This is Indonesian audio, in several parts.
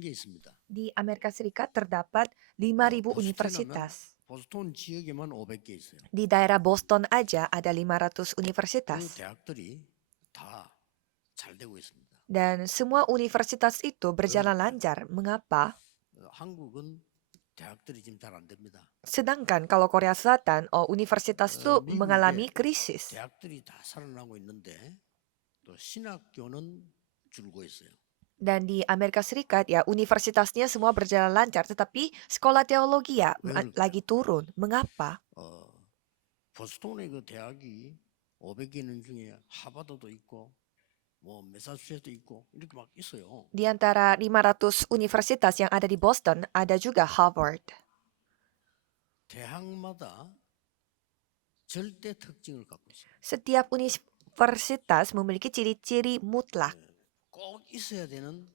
게 있습니다. Di Amerika Serikat terdapat 5.000 보스턴에 하면 universitas. 보스턴 지역에만 500개 있어요. Di daerah Boston aja ada 500 그 universitas. 대학들이 다 잘 되고 있습니다. Dan semua universitas itu berjalan lancar. Mengapa? 한국은 대학들이 지금 잘 안 됩니다. Sedangkan kalau Korea Selatan, universitas itu 미국에 mengalami krisis. 대학들이 다 살아나고 있는데 또 신학교는 줄고 있어요. Dan di Amerika Serikat ya universitasnya semua berjalan lancar, tetapi sekolah teologi ya 왜 그럴까요? lagi turun. Mengapa? 보스턴의 그 대학이 500개 있는 중에 하버드도 있고 뭐 매사추세츠도 있고 이렇게 막 있어요. Di antara 500 universitas yang ada di Boston, ada juga Harvard. 대학마다 절대 특징을 갖고 있어요. Setiap universitas memiliki ciri-ciri mutlak. 꼭 있어야 되는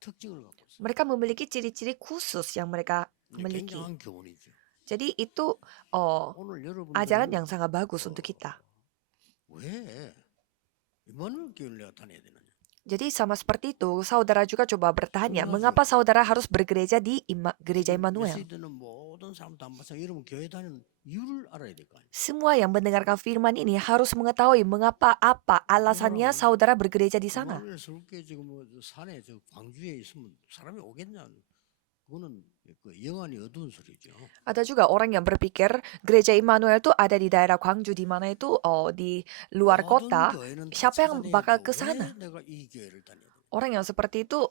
특징을 갖고 있어요. Mereka memiliki ciri-ciri khusus yang mereka miliki. 굉장한 교훈이죠. Jadi itu 오늘 ajaran 여러분들은 yang sangat bagus untuk kita. 왜 이만한 교회를 내가 다녀야 되느냐? Jadi sama seperti itu, saudara juga coba bertanya, mengapa saudara harus bergereja di gereja Immanuel? 메시지는 모든 사람도 안 봤어. 여러분 교회 다니는 이유를 알아야 될 거 아니에요. Semua yang mendengarkan firman ini harus mengetahui mengapa apa alasannya saudara bergereja di sana. 이마누엘 서울교회 지금 뭐 산에 저 광주에 있으면 사람이 오겠냐? 그거는 그 영안이 어두운 소리죠. Ada juga orang yang berpikir gereja Immanuel itu ada di daerah Gwangju, di mana itu di luar kota. Siapa yang bakal ke sana? 왜 내가 이 교회를 다녀야 돼? Orang yang seperti itu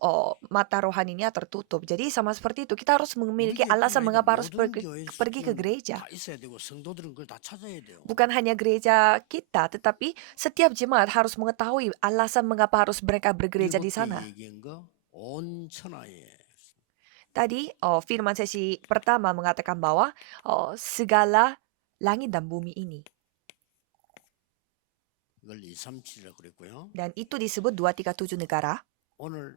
mata rohaninya tertutup. Jadi sama seperti itu kita harus memiliki alasan mengapa harus pergi ke gereja. 다 있어야 되고 성도들은 그걸 다 찾아야 돼요. Bukan hanya gereja kita, tetapi setiap jemaat harus mengetahui alasan mengapa harus mereka bergereja di sana. 얘기한 거온 천하에 Tadi firman sesi pertama mengatakan bahwa segala langit dan bumi ini. 이걸 237이라고 그랬고요. Dan itu disebut 237 negara. 오늘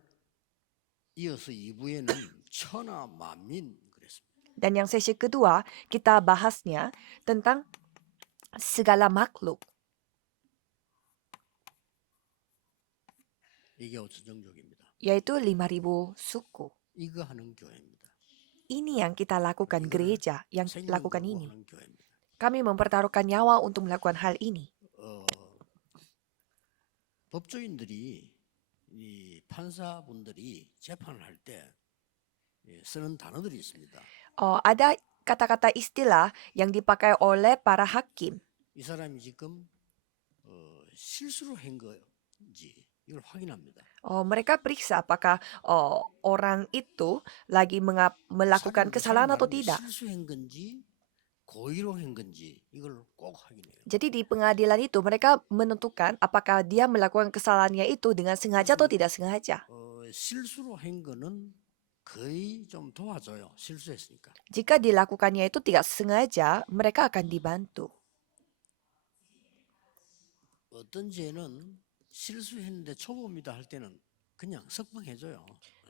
이어서 2부에는 천하 만민 그랬습니다. Dan yang sesi kedua kita bahasnya tentang segala makhluk. 이게 오천정족입니다. Yaitu 5.000 suku. 이거 하는 교회입니다. Ini yang kita lakukan, gereja yang lakukan ini. 하는 교회입니다. Kami mempertaruhkan nyawa untuk melakukan hal ini. 법조인들이 이 판사분들이 재판을 할 때 쓰는 단어들이 있습니다. Ada kata-kata istilah yang dipakai oleh para hakim. 이 사람이 지금 실수로 한 건지 이걸 확인합니다. Mereka periksa apakah orang itu lagi melakukan kesalahan atau tidak. 실수한 건지 고의로 한 건지 이걸 꼭 확인해요. Jadi di pengadilan itu mereka menentukan apakah dia melakukan kesalahannya itu dengan sengaja atau tidak sengaja. 실수로 한 거는 거의 좀 도와줘요. 실수했으니까. Jika dilakukannya itu tidak sengaja, mereka akan dibantu. 어떤 죄는 실수했는데 초보입니다 할 때는 그냥 석방해줘요.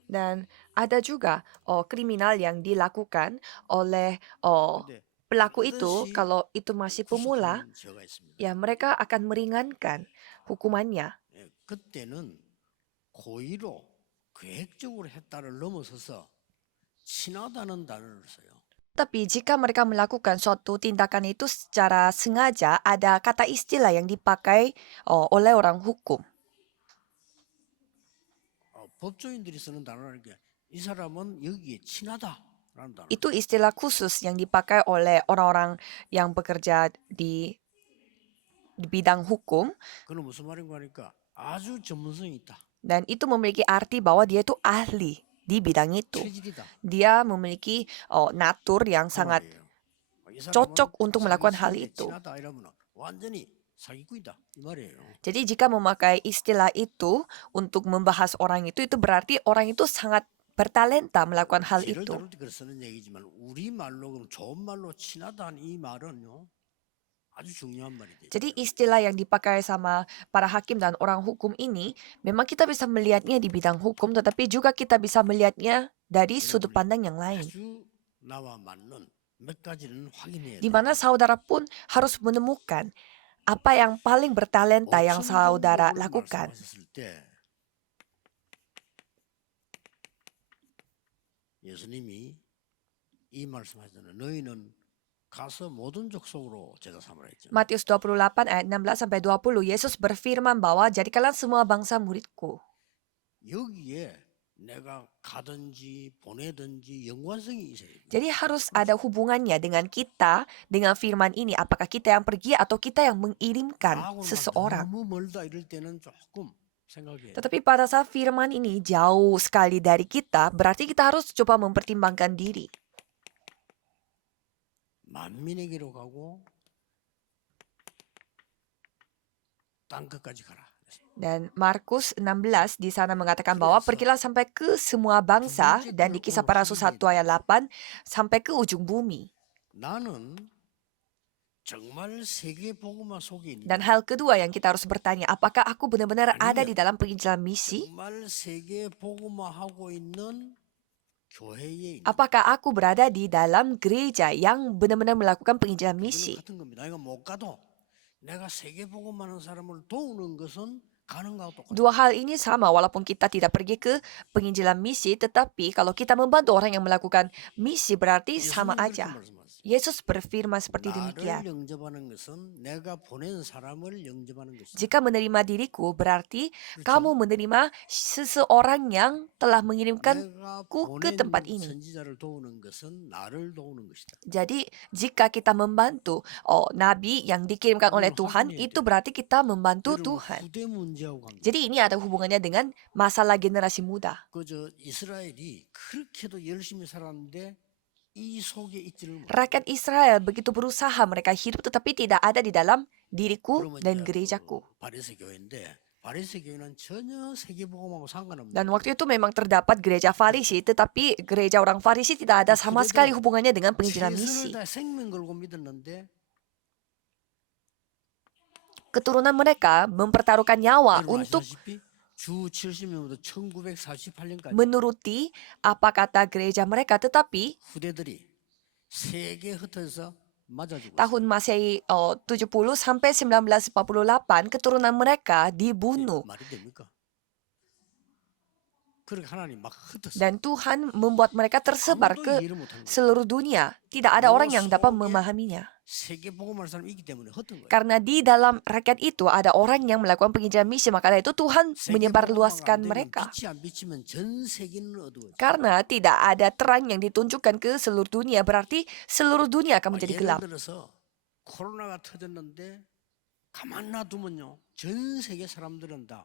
Dan ada juga kriminal yang dilakukan oleh pelaku itu, kalau itu masih pemula, ya mereka akan meringankan hukumannya. 그때는 고의로 계획적으로 했다를 넘어서서 친하다는 단어를 써요. Tapi jika mereka melakukan suatu tindakan itu secara sengaja, ada kata istilah yang dipakai oleh orang hukum. 법조인들이 쓰는 단어는 이 사람은 여기에 친하다라는 단어. Itu istilah khusus yang dipakai oleh orang-orang yang bekerja di bidang hukum. 그는 무슨 말인가 하니까 아주 전문성이 있다. Dan itu memiliki arti bahwa dia itu ahli di bidang itu. 체질이다. Dia memiliki natur yang sangat cocok untuk melakukan hal itu. 친하다 이러면 완전히 사기꾼이다 이 말이에요. Jadi jika memakai istilah itu untuk membahas orang itu berarti orang itu sangat bertalenta melakukan hal 죄를 itu. 다룰 때 쓰는 얘기지만 우리 말로 좋은 말로 친하다는 이 말은요. 아주 중요한 말이죠. Jadi istilah yang dipakai sama para hakim dan orang hukum ini memang kita bisa melihatnya di bidang hukum, tetapi juga kita bisa melihatnya dari sudut pandang yang lain. 아주 나와 맞는 몇 가지는 확인해야 Di 돼요. mana saudara pun harus menemukan apa yang paling bertalenta yang saudara lakukan. 말씀하셨을 때 예수님이 이 말씀하셨잖아요. 너희는 가서 모든 족속으로 제자 삼으라 했죠. Matius 28 ayat 16 sampai 20, Yesus berfirman bahwa jadikanlah semua bangsa muridku. 여기에 내가 가든지 보내든지 연관성이 있어야 돼요. Jadi harus ada hubungannya dengan kita, dengan firman ini. Apakah kita yang pergi atau kita yang mengirimkan 나하고는 막 seseorang. 너무 멀다 이럴 때는 조금 생각해야 돼요. Tetapi pada saat firman ini jauh sekali dari kita, berarti kita harus coba mempertimbangkan diri. 만민에게로 가고 땅 끝까지 가라. Dan Markus 16 di sana mengatakan bahwa pergilah sampai ke semua bangsa, dan di Kisah Para Rasul 1 ayat 8 sampai ke ujung bumi. 나는 정말 세계 복음화 속에 있는 Dan hal kedua yang kita harus bertanya, apakah aku benar-benar ada di dalam penginjilan misi? 정말 세계 복음화하고 있는 교회에 있는 Apakah aku berada di dalam gereja yang benar-benar melakukan penginjilan 그거는 misi? 같은 겁니다. 내가 못 가도 내가 세계 복음하는 사람을 도우는 것은 가능하고 똑같아요. Dua hal ini sama, walaupun kita tidak pergi ke penginjilan misi, tetapi kalau kita membantu orang yang melakukan misi berarti sama 예수님은 그렇게 aja. 말씀하셨어요. Yesus berfirman seperti 나를 demikian. 영접하는 것은 내가 보낸 사람을 영접하는 것이다. Jika menerima diriku, berarti kamu menerima seseorang yang telah mengirimkan 내가 ku ke 보낸 tempat ini. 선지자를 도우는 것은 나를 도우는 것이다. Jadi, jika kita membantu nabi yang dikirimkan oleh Tuhan, itu berarti kita membantu 여러분, Tuhan. 후대 문제하고 관계. Jadi ini ada hubungannya dengan masalah generasi muda. 그저 이스라엘이 그렇게도 열심히 살았는데 이 속에 있지를 못해. Rakyat Israel begitu berusaha mereka hidup tetapi tidak ada di dalam diriku dan gerejaku. 바리새 교회인데 바리새 교회는 전혀 세계복음하고 상관없는. Dan waktu itu memang terdapat gereja Farisi, tetapi gereja orang Farisi tidak ada sama sekali hubungannya dengan penginjilan misi. 최선을 다 생명 걸고 믿었는데 Keturunan mereka mempertaruhkan nyawa 여러분 untuk 아시다시피 주 70년부터 1948년까지 menuruti apa kata gereja mereka, tetapi 후대들이 세계 흩어져서 맞아 죽었어요. tahun Masehi 70 sampai 1948 keturunan mereka dibunuh. 말이 됩니까? 그렇게 하나님 막 흩었어요. Dan Tuhan membuat mereka tersebar 아무도 ke 이해를 못한 거예요. seluruh dunia. Tidak ada orang yang dapat memahaminya. 세계복음할 사람이 있기 때문에 흩은 거예요. Karena di dalam rakyat itu ada orang yang melakukan penginjilan misi, maka dari itu Tuhan menyebarluaskan mereka. 빛이 안 비치면 전 세계는 어두워져. Karena tidak ada terang yang ditunjukkan ke seluruh dunia, berarti seluruh dunia akan menjadi 예를 gelap. 들어서 코로나가 터졌는데 가만 놔두면요 전 세계 사람들은 다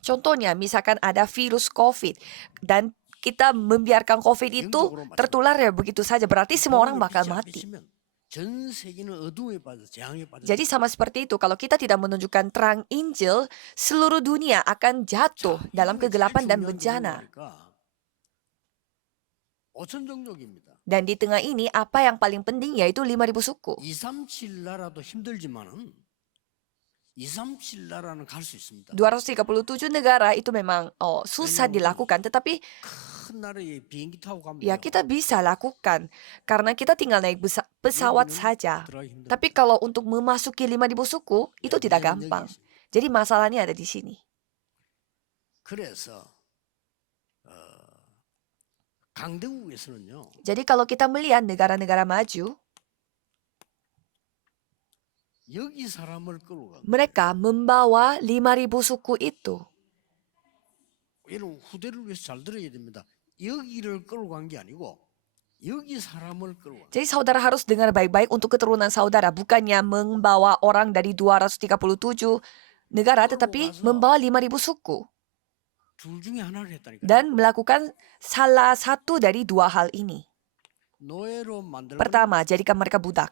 Contohnya, misalkan ada virus COVID dan kita membiarkan COVID itu tertular ya begitu saja, berarti semua orang bakal mati. 전 세계는 어두움에 빠져 재앙에 빠져. Jadi sama seperti itu, kalau kita tidak menunjukkan terang Injil, seluruh dunia akan jatuh dalam kegelapan dan bencana. 5천 종족입니다. Dan di tengah ini, apa yang paling penting yaitu 5.000 suku. 237 나라도 힘들지만은 237 나라는 갈 수 있습니다. 237 negara itu memang susah dilakukan, tetapi 큰 나라에 비행기 타고 가면 ya kita bisa lakukan karena kita tinggal naik pesawat saja. 들어가기 힘들어요. Tapi kalau untuk memasuki 5.000 suku itu tidak gampang. Jadi masalahnya ada di sini. 그래서 강대국에서는요. Jadi kalau kita melihat negara-negara maju, 여기 사람을 끌고 가. mereka membawa 5.000 suku itu. 여러분 후대를 위해서 잘 들어야 됩니다. 여기를 끌고 간 게 아니고 여기 사람을 끌고 간. Jadi saudara harus dengar baik-baik untuk keturunan saudara, bukannya membawa orang dari 237 negara, tetapi membawa 5.000 suku. 둘 중에 하나를 했다니까. Dan melakukan salah satu dari dua hal ini. 노예로 만들고 Pertama, jadikan mereka budak.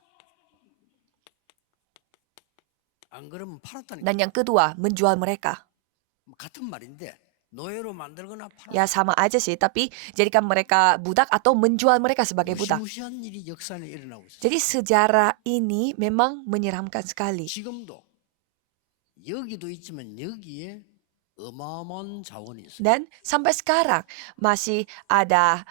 안 그러면 팔았다니까. Dan yang kedua, menjual mereka. 같은 말인데 노예로 만들거나 팔아. Ya sama aja sih, tapi jadikan mereka budak atau menjual mereka sebagai budak. 무시무시한 일이 역사 안에 일어나고 있어요. Jadi sejarah ini memang menyeramkan sekali. 지금도 여기도 있지만 여기에 어마어마한 자원이 있어요. Dan sampai sekarang masih ada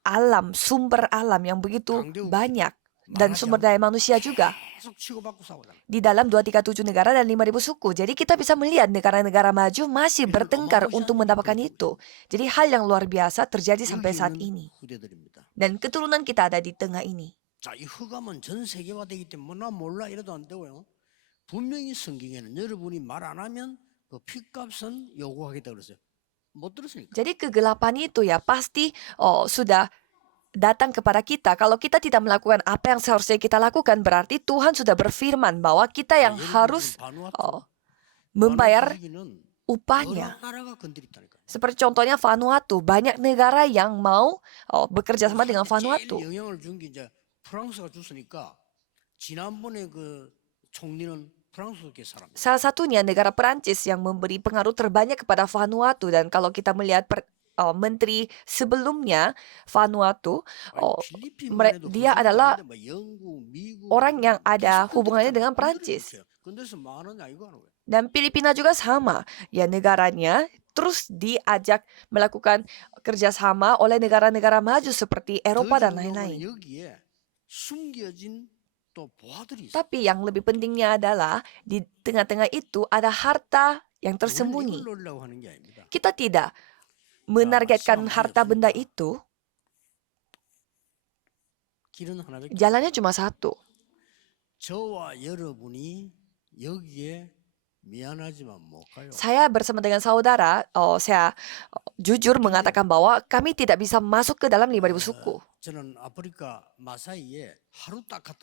alam, sumber alam yang begitu banyak. dan sumber daya manusia juga 계속 치고받고 싸우잖아요. di dalam 237 negara dan 5.000 suku. Jadi kita bisa melihat negara-negara maju masih bertengkar untuk mendapatkan itu. Jadi hal yang luar biasa terjadi sampai 여기 saat 있는 ini. 후대들입니다. Dan keturunan kita ada di tengah ini. 자, 이 흑암은 전 세계화되기 때문에 나 몰라 이래도 안 되고요. 분명히 성경에는 여러분이 말 안 하면 그 핏값은 요구하겠다 그랬어요. 못 들었으니까. Jadi kegelapan itu ya pasti sudah datang kepada kita. Kalau kita tidak melakukan apa yang seharusnya kita lakukan, berarti Tuhan sudah berfirman bahwa kita yang harus membayar upahnya. Seperti contohnya Vanuatu, banyak negara yang mau bekerja sama dengan Vanuatu. 영향을 준 게 이제 프랑스가 줬으니까 지난번에 그 총리는 프랑스계 사람. Salah satunya negara Perancis yang memberi pengaruh terbanyak kepada Vanuatu, dan kalau kita melihat menteri sebelumnya Vanuatu, dia adalah orang yang ada hubungannya dengan Perancis. Dan Filipina juga sama, ya negaranya terus diajak melakukan kerjasama oleh negara-negara maju seperti Eropa dan lain-lain. Tapi yang lebih pentingnya adalah di tengah-tengah itu ada harta yang tersembunyi. Kita tidak menargetkan harta benda itu. Jalannya cuma satu. Saya bersama dengan saudara, saya jujur mengatakan bahwa kami tidak bisa masuk ke dalam 5.000 suku.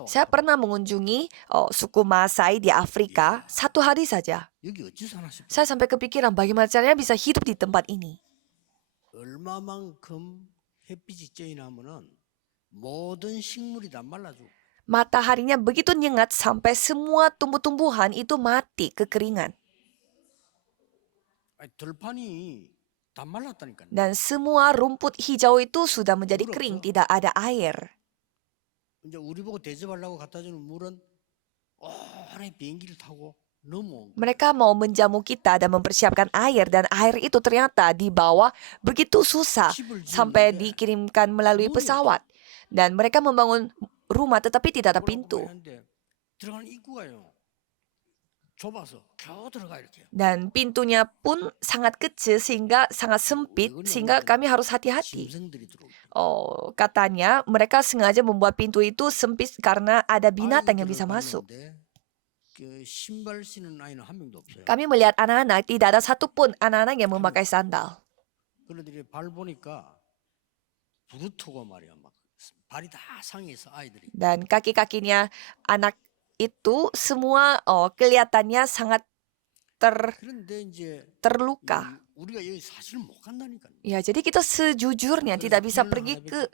Saya pernah mengunjungi suku Maasai di Afrika 1 hari saja. Saya sampai kepikiran bagaimana caranya bisa hidup di tempat ini. 얼마만큼 햇빛이 쬐이나면은 모든 식물이 다 말라져. Mataharinya begitu nyengat sampai semua tumbuh-tumbuhan itu mati kekeringan. 들판이 다 말랐다니까요. Dan semua rumput hijau itu sudah menjadi kering, tidak ada air. 이제 우리 보고 대접하려고 갖다 주는 물은 오래 비행기를 타고 Mereka mau menjamu kita dan mempersiapkan air, dan air itu ternyata dibawa begitu susah sampai dikirimkan melalui pesawat. Dan mereka membangun rumah tetapi tidak ada pintu. Dan pintunya pun sangat kecil sehingga sangat sempit, sehingga kami harus hati-hati. Katanya mereka sengaja membuat pintu itu sempit karena ada binatang yang bisa masuk. Kami melihat anak-anak, tidak ada satupun anak-anak yang memakai sandal. Dan kaki-kakinya anak itu semua kelihatannya sangat terluka. Ya, jadi kita sejujurnya tidak bisa pergi ke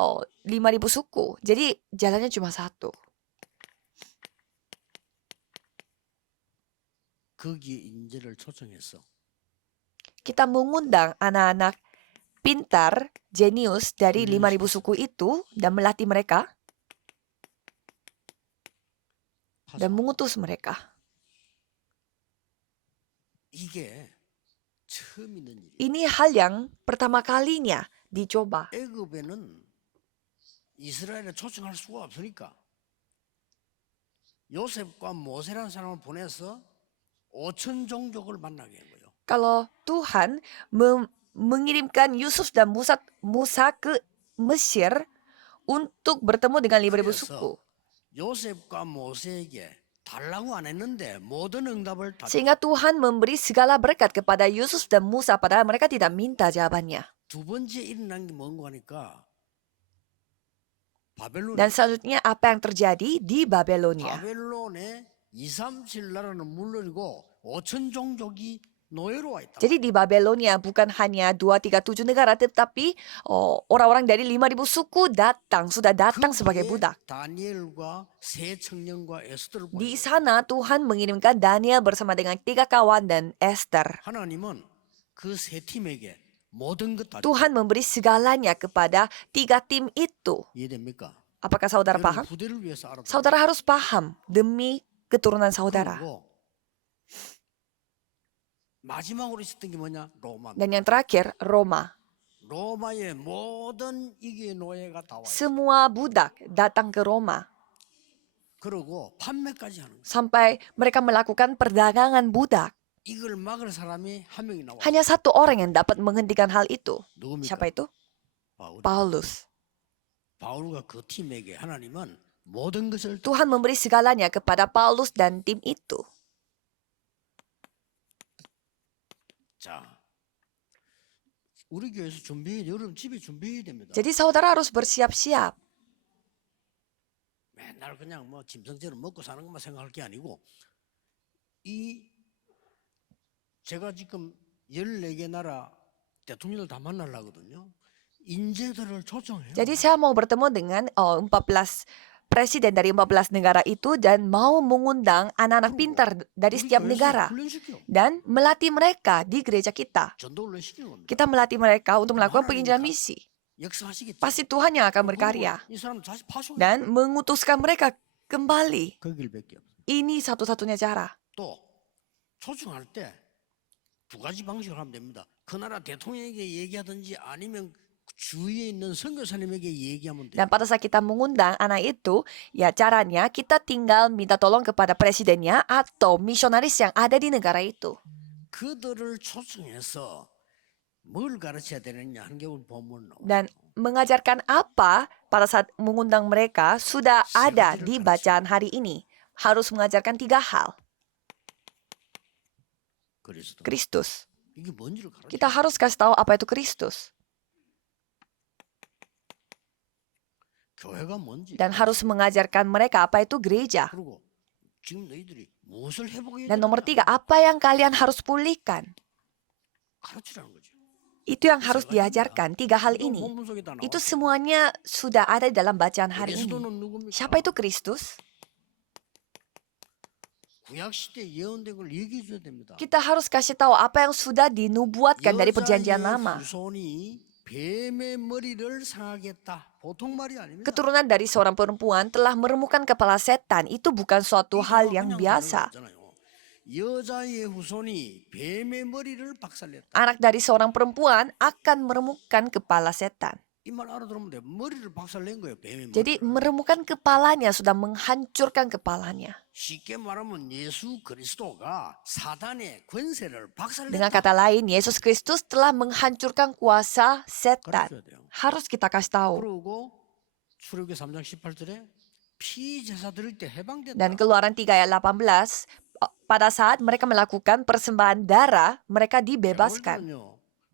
5.000 suku. Jadi jalannya cuma satu. Kita mengundang anak-anak pintar, jenius dari 5.000 suku itu dan melatih mereka dan mengutus mereka. Ini hal yang pertama kalinya dicoba. Kalau Tuhan mengirimkan Yusuf dan Musa ke Mesir untuk bertemu dengan 5.000 suku. Sehingga Tuhan memberi segala berkat kepada Yusuf dan Musa padahal mereka tidak minta jawabannya. Dan selanjutnya apa yang terjadi di Babelonia? Jadi di Babelonia bukan hanya 237 negara, tetapi orang-orang dari 5.000 suku sudah datang sebagai budak. Di sana Tuhan mengirimkan Daniel bersama dengan 3 kawan dan Esther. Tuhan memberi segalanya kepada 3 tim itu. Apakah saudara paham? Saudara harus paham demi keturunan saudara. Dan yang terakhir, Roma. 로마의 모든 이게 노예가 다 와 있어. Semua budak datang ke Roma. 그러고 판매까지 하는 거야. Sampai mereka melakukan perdagangan budak. 이걸 막을 사람이 한 명이 나와. Hanya satu orang yang dapat menghentikan hal itu. 누굽니까? Siapa itu? 바울. Paulus. 바울과 그 팀에게 하나님은 모든 것을 Tuhan memberi segalanya kepada Paulus dan tim itu. 자, 우리 교회에서 준비해 여러분 집에 준비해야 됩니다. Jadi saudara harus bersiap-siap. 맨날 그냥 뭐 짐승처럼 먹고 사는 것만 생각할 게 아니고 이 제가 지금 14개 나라 대통령을 다 만나려거든요. 인재들을 초청해요. Jadi saya mau bertemu dengan 14 presiden dari 14 negara itu dan mau mengundang anak-anak pintar dari 우리 setiap 교회에서 negara 훈련시켜. dan melatih mereka di gereja kita. 전도 훈련시키는 겁니다. Kita melatih mereka untuk melakukan penginjilan misi. 역사하시겠죠. Pasti Tuhan yang akan berkarya 이 사람 다시 파송해. dan mengutuskan mereka kembali. 그 길밖에 없어. Ini satu-satunya cara. 또 초청할 때 두 가지 방식으로 하면 됩니다. 그 나라 대통령에게 얘기하든지 아니면 주위에 있는 선교사님에게 얘기하면 돼요. Dan pada saat kita mengundang anak itu, ya caranya kita tinggal minta tolong kepada presidennya atau misionaris yang ada di negara itu. 그들을 초청해서 뭘 가르쳐야 되느냐 하는 게 오늘 본문 나와요. Dan mengajarkan apa pada saat mengundang mereka sudah ada di bacaan hari ini. Harus mengajarkan 3 hal. 그리스도. Kristus. 이게 뭔지를 가르쳐. Kita harus kasih tahu apa itu Kristus. 교회가 뭔지. Dan harus mengajarkan mereka apa itu gereja. 그리고 지금 너희들이 무엇을 회복해야 Dan nomor 3, apa yang kalian harus pulihkan. 가르치라는 거죠. Itu yang harus diajarkan, 3 hal ini. 본문 속에 다 나와. Itu semuanya sudah ada di dalam bacaan hari ini. 그리스도는 누굽니까? Siapa itu Kristus? 구약 시대 예언된 걸 얘기해 줘야 됩니다. Kita harus kasih tahu apa yang sudah dinubuatkan dari perjanjian 여자의 lama. 후손이 뱀의 머리를 상하겠다. 보통 말이 아닙니다. Keturunan dari seorang perempuan telah meremukan kepala setan. Itu bukan suatu hal yang biasa. 여자의 후손이 뱀의 머리를 박살냈다. Anak dari seorang perempuan akan meremukan kepala setan. 이 말 알아들으면 돼. 머리를 박살낸 거예요. 뱀의 머리. Jadi meremukan kepalanya sudah menghancurkan kepalanya. 쉽게 말하면 예수 그리스도가 사단의 권세를 Dengan 박살냈다. kata lain, Yesus Kristus telah menghancurkan kuasa setan. 가르쳐야 돼요. Harus kita kasih tahu. 그러고 출애굽기 3장 18절에 피 제사 드릴 때 해방된다. Dan Keluaran 3 ayat 18, pada saat mereka melakukan persembahan darah, mereka dibebaskan.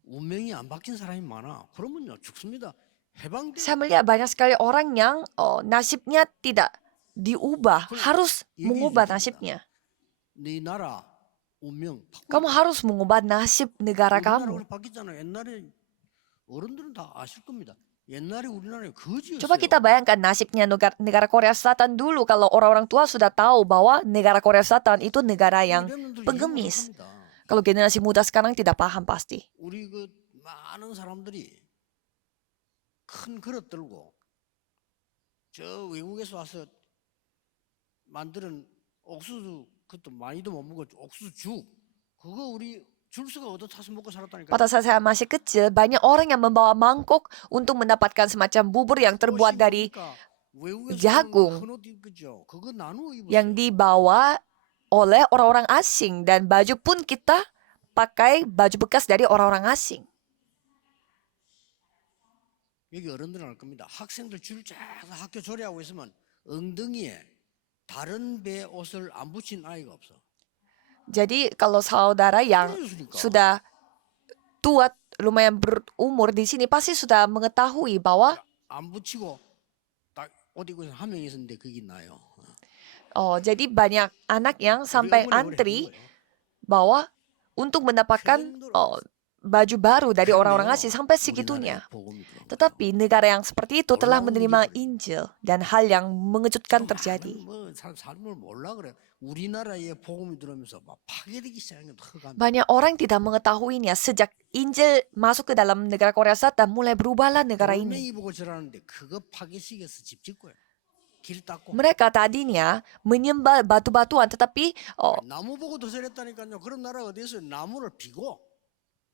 운명이 안 바뀐 사람이 많아. 그러면요 죽습니다. 해방돼. Saya melihat banyak sekali orang yang nasibnya tidak diubah, harus mengubah nasibnya. 네 나라 운명. Kamu harus mengubah nasib negara kamu. 우리나라 바뀌잖아. 옛날에 어른들은 다 아실 겁니다. 옛날에 우리나라에 거지였어요. Coba kita bayangkan nasibnya negara Korea Selatan dulu kalau orang-orang tua sudah tahu bahwa negara Korea Selatan itu negara yang pengemis. Kalau generasi muda sekarang tidak paham pasti. 우리 그 많은 사람들이 큰 그릇 들고 저 외국에서 와서 만드는 옥수수 그것도 많이도 못 먹어 옥수수죽 그거 우리 줄서가 얻어 타서 먹고 살았다니까. Pada saat saya masih kecil, banyak orang yang membawa mangkok untuk mendapatkan semacam bubur yang terbuat dari jagung yang dibawa oleh orang-orang asing, dan baju pun kita pakai baju bekas dari orang-orang asing. 여기 어른들은 알 겁니다. 학생들 줄 쫙 학교 조리하고 있으면 엉덩이에 다른 배 옷을 안 붙인 아이가 없어. Jadi kalau saudara yang sudah tua, lumayan berumur di sini pasti sudah mengetahui bahwa 안 붙이고 딱 옷 입고 한 명 있었는데 그게 나요. jadi banyak anak yang sampai antri bahwa untuk mendapatkan baju baru dari orang-orang asing sampai segitunya. Tetapi negara yang seperti itu telah menerima Injil dan hal yang mengejutkan terjadi. Banyak orang tidak mengetahuinya. Sejak Injil masuk ke dalam negara Korea Selatan, mulai berubahlah negara ini. Mereka tadinya menyembah batu-batuan, tetapi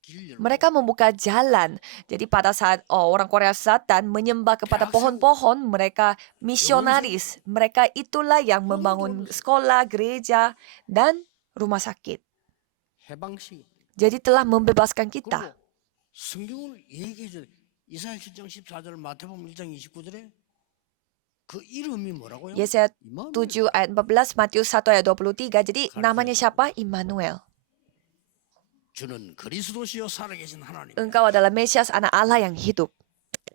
길 열고 Mereka membuka jalan. Jadi pada saat orang Korea Selatan menyembah kepada pohon-pohon, mereka misionaris. Mereka itulah yang membangun sekolah, gereja, dan rumah sakit. 해방시. Jadi telah membebaskan kita. 그리고 성경을 얘기해 줘요. 이사야 7장 14절, 마태복음 1장 29절에 그 이름이 뭐라고요? Yesaya 이마누엘. 7 ayat 14, Matius 1 ayat 23. Jadi namanya siapa? Immanuel. 주는 그리스도시요 살아계신 하나님. Engkau adalah Mesias, anak Allah yang hidup.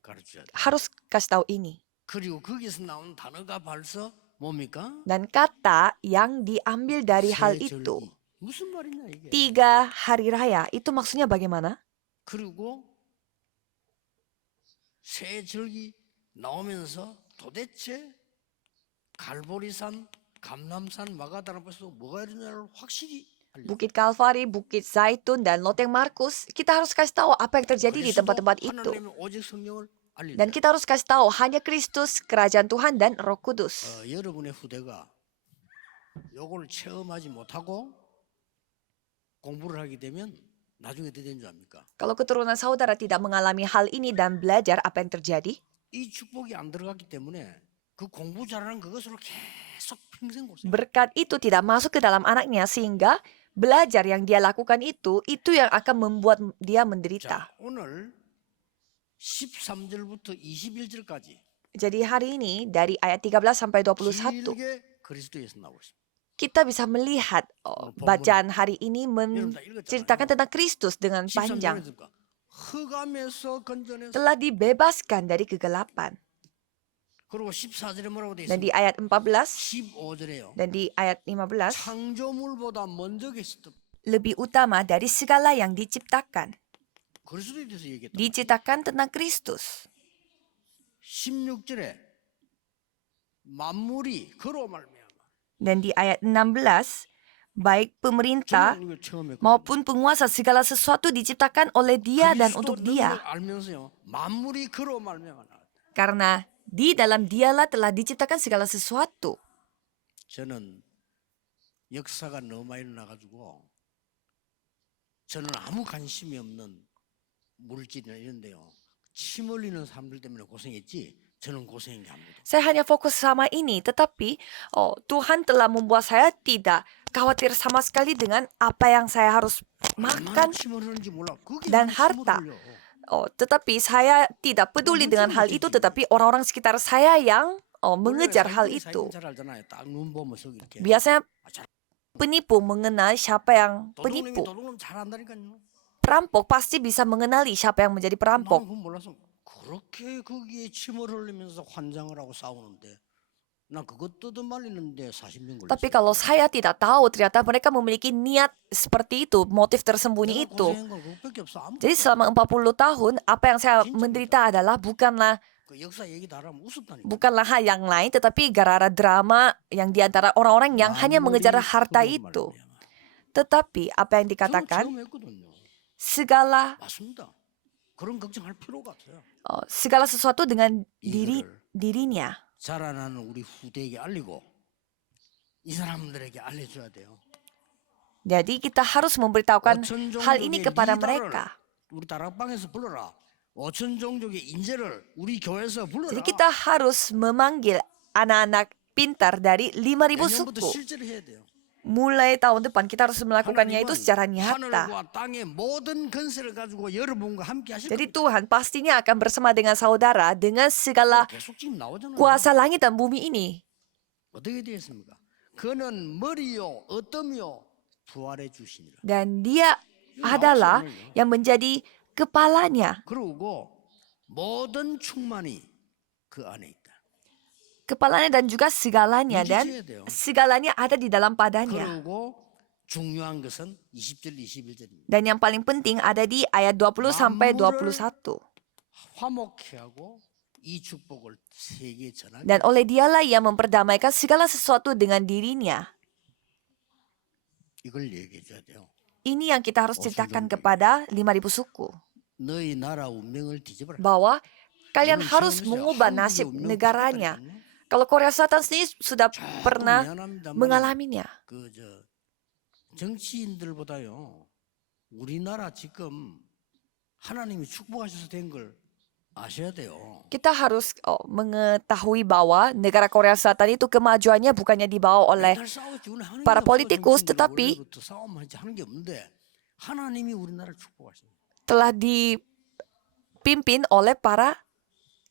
가르쳐야 돼. Harus kasih tahu ini. 그리고 거기서 나온 단어가 벌써 뭡니까? Dan kata yang diambil dari hal 새 itu, 절기. 무슨 말이냐 이게? 3 hari raya, itu maksudnya bagaimana? 그리고 새 절기 나오면서 도대체 갈보리산, 감람산, 마가다나에서 뭐가 이러냐를 확실히 알려. Bukit Kalvari, Bukit Zaitun, dan Loteng Markus, kita harus kasih tahu apa yang terjadi di tempat-tempat itu. 하나님의 오직 성령을 알려. Dan kita harus kasih tahu hanya Kristus, kerajaan Tuhan, dan Roh Kudus. 여러분의 후대가 요걸 체험하지 못하고 공부를 하게 되면 나중에 어떻게 되는 줄 압니까? Kalau keturunan saudara tidak mengalami hal ini dan belajar apa yang terjadi, 이 축복이 안 들어갔기 때문에 그 공부 잘하는 그것으로 계속 평생 고생. berkat itu tidak masuk ke dalam anaknya sehingga belajar yang dia lakukan itu yang akan membuat dia menderita. 자, 오늘 13절부터 21절까지 Jadi hari ini dari ayat 13 sampai 21 길게 그리스도에서 나오고 있습니다. kita bisa melihat bacaan hari ini menceritakan tentang Kristus dengan panjang. 13절에서 흑암에서 건져내서 Telah dibebaskan dari kegelapan. 그리고 14절에 뭐라고 돼 Dan 있습니까? di ayat 14 15절에요. dan di ayat 15 창조물보다 먼저 계시던 lebih utama dari segala yang diciptakan. 그리스도에 대해서 얘기했다. Diciptakan tentang Kristus. 16절에 만물이 그로 말미암아. Dan di ayat 16, baik pemerintah 저는 이거 처음 했거든요. maupun penguasa segala sesuatu diciptakan oleh dia dan 그리스도 untuk dia. 능력을 알면서요. 만물이 그로 말미암아. Karena di dalam dialah telah diciptakan segala sesuatu. 저는 역사가 너무 많이 일어나가지고 저는 아무 관심이 없는 물질이나 이런데요. 침 흘리는 사람들 때문에 고생했지 저는 고생한 게 아무도. Saya hanya fokus sama ini, tetapi Tuhan telah membuat saya tidak khawatir sama sekali dengan apa yang saya harus makan 침 흘리는지 몰라. 그게 dan 왜 침을 harta. 흘려? Tetapi saya tidak peduli dengan hal itu, tetapi orang-orang sekitar saya yang mengejar hal itu. 잘 알잖아요. 딱 눈 보면서 이렇게. Biasanya penipu mengenal siapa yang 도둑놈이 penipu. 도둑놈 잘 안다니까요. Perampok pasti bisa mengenali siapa yang menjadi 나는 perampok. 그건 몰라서 그렇게 거기에 침을 흘리면서 환장을 하고 싸우는데 나 그것 뜯어말리는데 40년 걸렸어. Tapi kalau saya tidak tahu, ternyata mereka memiliki niat seperti itu, motif tersembunyi itu. 고생한 건 그것밖에 없어. 아무것도 Jadi selama 40 tahun, apa yang saya menderita adalah 그 역사 얘기 다 하면 우습다니까. bukanlah hal yang lain, tetapi gara-gara drama yang diantara orang-orang yang hanya mengejar harta itu. Tetapi apa yang dikatakan, 체험했거든요. segala 맞습니다. 그런 걱정할 필요가 없어요. segala sesuatu dengan 이거를 dirinya. 자라나는 우리 후대에게 알리고 이 사람들에게 알려줘야 돼요. Jadi kita harus memberitahukan 어천 hal ini 종족의 kepada 리더를 mereka. 우리 다락방에서 불러라. 어천 종족의 인재를 우리 교회에서 불러라. Jadi kita harus memanggil anak-anak pintar dari 5.000 내년부터 suku. 실제로 해야 돼요. Mulai tahun depan kita harus melakukannya itu secara nyata. 하늘과 땅의 모든 건세를 가지고 여러분과 함께 하실 Jadi 겁니다. Tuhan pastinya akan bersama dengan saudara dengan segala 계속 지금 나오잖아요. kuasa langit dan bumi ini. 어떻게 되었습니까? 그는 머리요 어떠며 부활해 주시니라. Dan dia adalah yang menjadi kepalanya. 그리고 모든 충만이 그 안에 있다. Kepalanya dan juga segalanya. Dan 유지해야 돼요. segalanya ada di dalam padanya. 그리고 중요한 것은 20절 21절입니다. Dan yang paling penting ada di ayat 20 sampai 21. 화목케 하고 이 축복을 세계에 전하게. Dan oleh dialah ia memperdamaikan segala sesuatu dengan dirinya. 이걸 얘기해 줘야 돼요. Ini yang kita harus ceritakan kepada 5.000 suku. 너희 나라 운명을 뒤집어라. Bahwa kalian 오늘 harus 시험에서 mengubah 한국의 nasib 운명 negaranya. 뒤집어라니까요. Kalau Korea Selatan sendiri sudah 조금 pernah 미안합니다만 mengalaminya. 정치인들보다요 우리나라 지금 하나님이 축복하셔서 된 걸 아셔야 돼요. Kita harus mengetahui bahwa negara Korea Selatan itu kemajuannya bukannya dibawa oleh 맨날 싸우지. 우리는 하나님 para 없어가 politikus, 정치인들이 tetapi 원래부터 싸움하지 하는 게 없는데 하나님이 우리나라를 축복하십니다. telah dipimpin oleh para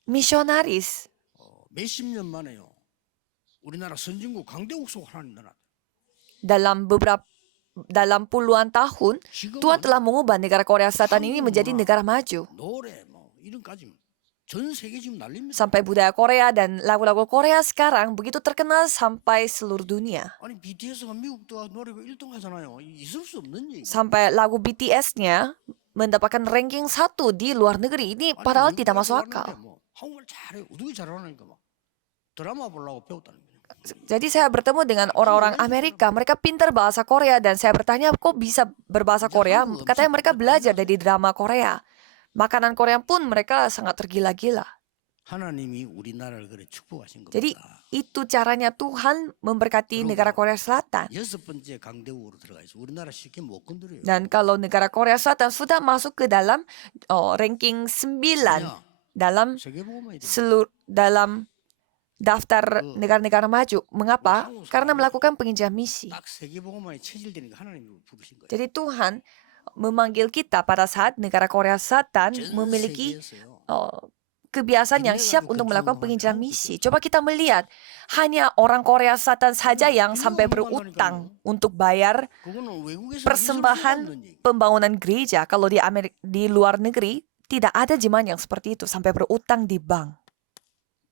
misionaris. 몇십 년 만에요. 우리나라 선진국 강대국 속 하나님 나라. Dalam puluhan tahun, Tuhan telah mengubah negara Korea Selatan ini menjadi negara maju. 노래 뭐 이런까지 전 세계 지금 난립니다. Sampai budaya Korea dan lagu-lagu Korea sekarang begitu terkenal sampai seluruh dunia. 아니 BTS가 미국도 노래가 1등 하잖아요. 있을 수 없는 얘기. Sampai lagu BTS-nya mendapatkan ranking 1 di luar negeri. Ini padahal tidak masuk akal. 뭐 한국말 잘해. 어떻게 잘하니까 막 드라마 보려고 배웠다는 거예요. Jadi saya bertemu dengan orang-orang Amerika, mereka pintar bahasa Korea dan saya bertanya kok bisa berbahasa Korea? Katanya mereka belajar dari drama Korea. Makanan Korea pun mereka sangat tergila-gila. 하나님이 우리나라를 그래 축복하신 겁니다. Jadi itu caranya Tuhan memberkati negara Korea Selatan. 여섯 번째 강대국으로 들어가 있어. 우리나라 쉽게 못 건드려요. Dan kalau negara Korea Selatan sudah masuk ke dalam ranking 9 dalam 세계보고만 dalam daftar negara-negara maju. Mengapa? Karena melakukan penginjilan misi. 딱 세계보고만이 체질되니까 하나님이 부르신 거예요. Jadi Tuhan memanggil kita pada saat negara Korea Selatan memiliki kebiasaan yang siap untuk melakukan penginjilan misi. Coba kita melihat, hanya orang Korea Selatan saja yang sampai berutang untuk bayar persembahan pembangunan gereja. Kalau di luar negeri, tidak ada jemaat yang seperti itu, sampai berutang di bank.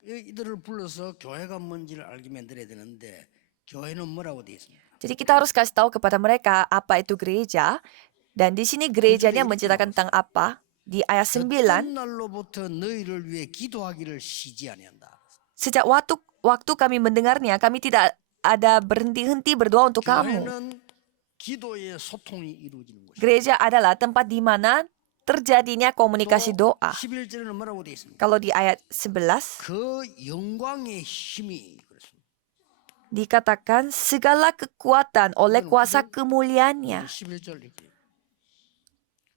이들을 불러서 교회가 뭔지를 알게 만들어야 되는데 교회는 뭐라고 돼 있습니까? Jadi kita harus kasih tahu kepada mereka apa itu gereja. Dan di sini gerejanya menceritakan tentang apa? Di ayat 9, 날로부터 너희를 위해 기도하기를 쉬지 아니한다. sejak waktu kami mendengarnya, kami tidak ada berhenti-henti berdoa untuk kamu. 교회는 기도의 소통이 이루어지는 것이다. Gereja adalah tempat di mana terjadinya komunikasi doa. 11절에는 뭐라고 돼 있습니까? Kalau di ayat 11, 그 영광의 힘이 그렇습니다. dikatakan segala kekuatan oleh kuasa kemuliaannya. 11절 이렇게.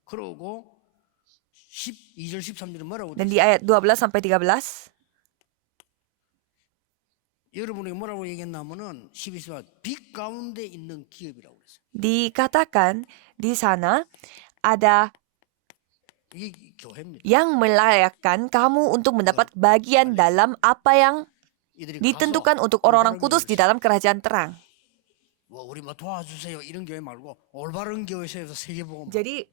그러고 12절 13절은 뭐라고 돼 Dan 있습니까? di ayat 12 sampai 13, 여러분에게 뭐라고 얘기했냐면은 12절 빛 가운데 있는 기업이라고 그랬어요. dikatakan di sana ada 이게 교회입니다. yang melayakkan kamu untuk mendapat bagian dalam apa yang 이들이 ditentukan 가서 untuk orang-orang kudus di dalam kerajaan terang. 뭐 우리 뭐 도와주세요 이런 교회 말고 올바른 교회에서 세계복음. Jadi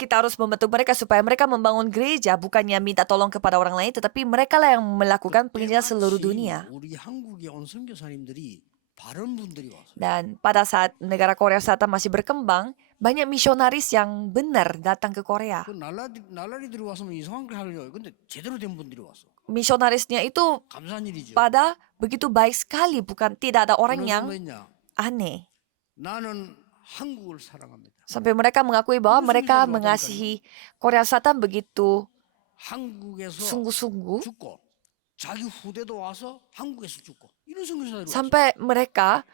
kita harus membantu mereka supaya mereka membangun gereja, bukannya minta tolong kepada orang lain, tetapi mereka lah yang melakukan penginjilan seluruh dunia. 우리 한국에 온 선교사님들이 바른 분들이 와서 Dan pada saat negara Korea Selatan masih berkembang, banyak misionaris yang benar datang ke Korea. 그 날라리들이 와서 이상한 걸 하려고. 근데 제대로 된 분들이 왔어. Misionarisnya itu 감사한 일이죠. pada begitu baik sekali, bukan tidak ada orang 어느 yang 정도 있냐? aneh. 나는 한국을 사랑합니다. Sampai mereka mengakui bahwa mereka mengasihi Korea Selatan begitu 한국에서 sungguh-sungguh, 죽고 자기 후대도 와서 한국에서 죽고 이런 선교사들이 왔어. sampai mereka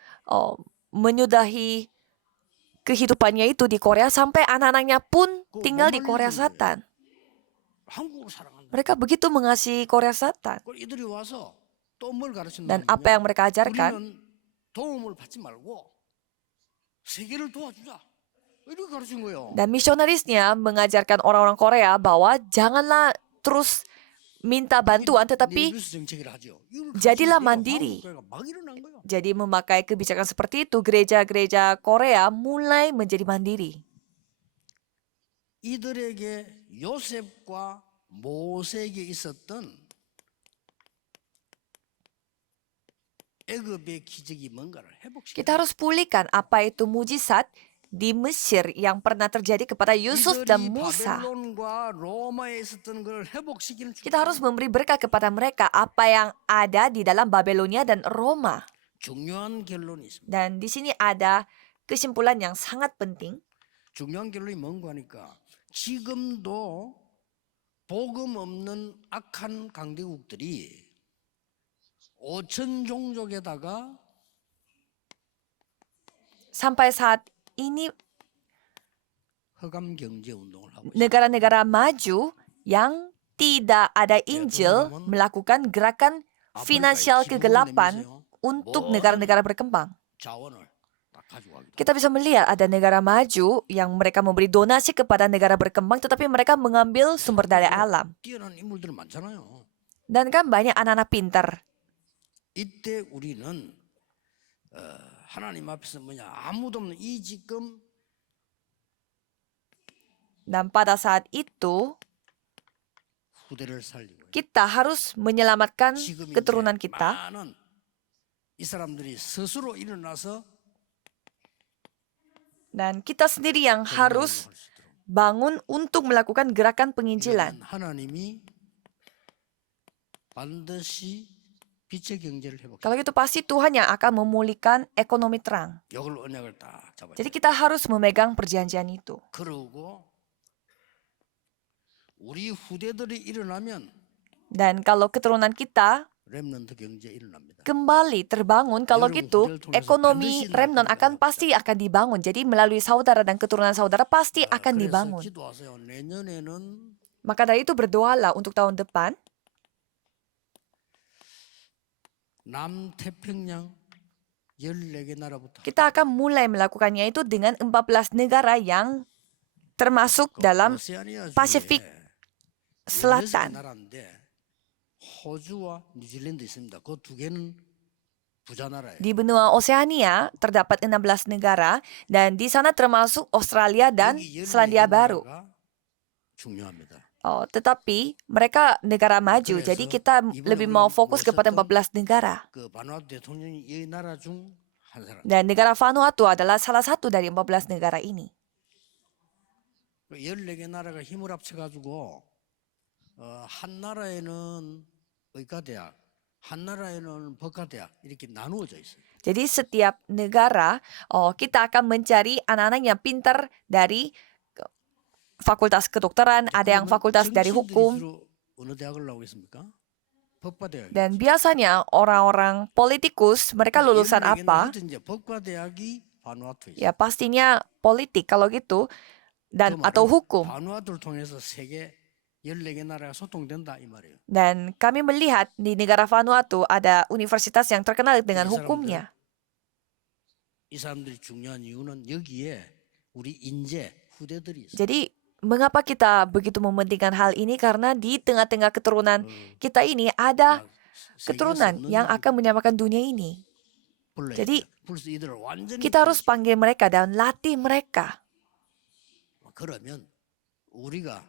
menyudahi kehidupannya itu di Korea, sampai anak-anaknya pun tinggal di Korea Selatan. 한국을 사랑한다. Mereka begitu mengasihi Korea Selatan. 그걸 이들이 와서 또 뭘 가르쳤냐면 Dan apa yang mereka ajarkan, 우리는 도움을 받지 말고 세계를 도와주자. 이렇게 가르친 거예요. dan misionarisnya mengajarkan orang-orang Korea bahwa janganlah terus minta bantuan, tetapi 네이버스 정책을 하죠. 이걸 jadilah 가르치니까 mandiri. 한국 교회가 막 일어난 거예요. Jadi memakai kebijakan seperti itu, gereja-gereja Korea mulai menjadi mandiri. 이들에게 요셉과 모세에게 있었던 애굽의 기적이 뭔가를 회복시켜. Kita harus pulihkan apa itu mujizat di Mesir yang pernah terjadi kepada Yusuf dan Musa. 바벨론과 로마에 있었던 걸 회복시키는 Kita harus memberi berkat kepada mereka apa yang ada di dalam Babelonia dan Roma. 중요한 결론이 있습니다. Dan di sini ada kesimpulan yang sangat penting. 중요한 결론이 뭔가 하니까 지금도 복음 없는 악한 강대국들이 5천 종족에다가 Sampai saat ini 허감 경제 운동을 하고 있습니다. negara-negara maju yang tidak ada Injil 그러면 melakukan gerakan finansial 아프리카에 지분을 kegelapan 내면서요. untuk 모든 negara-negara berkembang. 자원을 다 가져가기도 Kita bisa melihat ada negara maju yang mereka memberi donasi kepada negara berkembang, tetapi mereka mengambil sumber daya alam. 뛰어난 인물들 많잖아요. Dan kan banyak anak-anak pintar. 이때 우리는 하나님 앞에서 아무도 없는 이 지금 Dan pada saat itu, 후대를 살리고 kita harus menyelamatkan 지금 keturunan 이제 kita. 많은 이 사람들이 스스로 일어나서 Dan kita sendiri yang harus 할 수 있도록. bangun untuk melakukan gerakan penginjilan. 이러면 하나님이 반드시 빛의 경제를 회복시켜. Kalau gitu pasti Tuhan yang akan memulihkan ekonomi terang. 이걸 언약을 딱 잡아야 Jadi 돼. kita harus memegang perjanjian itu. 그러고 우리 후대들이 일어나면 Dan kalau keturunan kita 렘넌트 경제 일어납니다. kembali terbangun, kalau 여러분 gitu 후대를 통해서 ekonomi 반드시 remnon akan pasti akan dibangun. Jadi melalui saudara dan keturunan saudara pasti akan 그래서 dibangun. 기도하세요. 내년에는 Maka dari itu berdoalah untuk tahun depan 남태평양 14개 나라부터 kita akan mulai melakukannya itu dengan 14 negara yang termasuk dalam 오세아니아 Pasifik 중에 16개 Selatan. 나라인데 호주와 뉴질랜드 있습니다. 그 두 개는 부자 나라예요. Di benua Oseania terdapat 16 negara dan di sana termasuk Australia dan 여기 14개 Selandia Baru. 나라가 중요합니다. Tetapi mereka negara maju, 그래서 jadi kita 이번에 lebih 우리가 mau fokus kepada 모셨던 14 negara. 그 바누아투 대통령이 이 나라 중 한 사람. Dan negara Vanuatu adalah salah satu dari 14 negara ini. 14개 나라가 힘을 합쳐가지고 한 나라에는 의과대학, 한 나라에는 법과대학 이렇게 나누어져 있어요. Jadi setiap negara kita akan mencari anak-anak yang pintar dari fakultas kedokteran, ada yang 그러면 fakultas dari 정치인들이 hukum. 주로 어느 대학을 나오겠습니까? 법과대학. Dan biasanya orang-orang politikus mereka lulusan apa? 이제 법과대학이 바누아투에 있어요. Ya pastinya politik kalau gitu dan atau hukum. 바누아투를 통해서 세계 14개 나라가 소통된다 이 말이에요. Dan kami melihat di negara Vanuatu ada universitas yang terkenal dengan 이 사람들, hukumnya. 이 사람들이 중요한 이유는 여기에 우리 인재 후대들이 있어요. Jadi mengapa kita begitu mementingkan hal ini? Karena di tengah-tengah keturunan kita ini ada keturunan yang akan menyamakan dunia ini. Jadi kita harus panggil mereka dan latih mereka. 그러면 우리가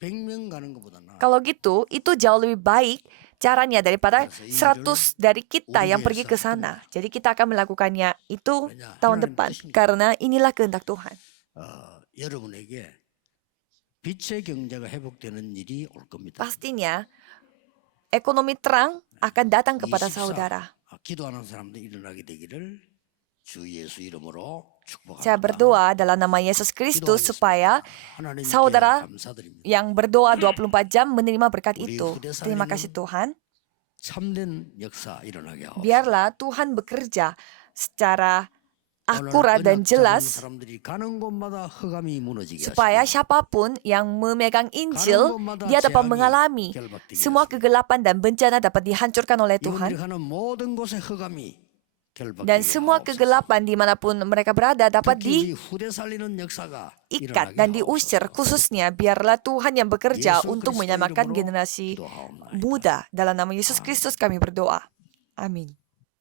100명 가는 것보다는 Kalau gitu, itu jauh lebih baik caranya daripada 100 dari kita yang pergi ke sana. Jadi kita akan melakukannya itu tahun depan. Karena inilah kehendak Tuhan. 여러분에게 빛의 경제가 회복되는 일이 올 겁니다. Pastinya ekonomi terang akan datang kepada 24, saudara. 기도하는 사람들 일어나게 되기를 주 예수 이름으로 축복합니다. Saya berdoa dalam nama Yesus Kristus supaya 하나님께 saudara 감사드립니다. yang berdoa 24 jam menerima berkat 우리 itu. 후대 Terima 살리는 kasih Tuhan. 참된 역사 일어나게 하옵소서. Biarlah Tuhan bekerja secara 오늘 akurat dan 언약 잡은 jelas 사람들이 가는 곳마다 흑암이 무너지게 supaya 하시고 siapapun yang memegang Injil dia dapat mengalami semua kegelapan dan bencana dapat dihancurkan oleh 이분들이 Tuhan. 가는 모든 곳에 흑암이 결박되게 Dan semua 하옵소서. kegelapan dimanapun mereka berada dapat 특히 우리 후대 살리는 역사가 diikat 일어나게 dan diusir. 하옵소서. Khususnya biarlah Tuhan yang bekerja 예수 untuk 그리스도 menyelamatkan 이름으로 generasi 기도하옵나이다. muda. Dalam nama Yesus Kristus kami berdoa. Amin.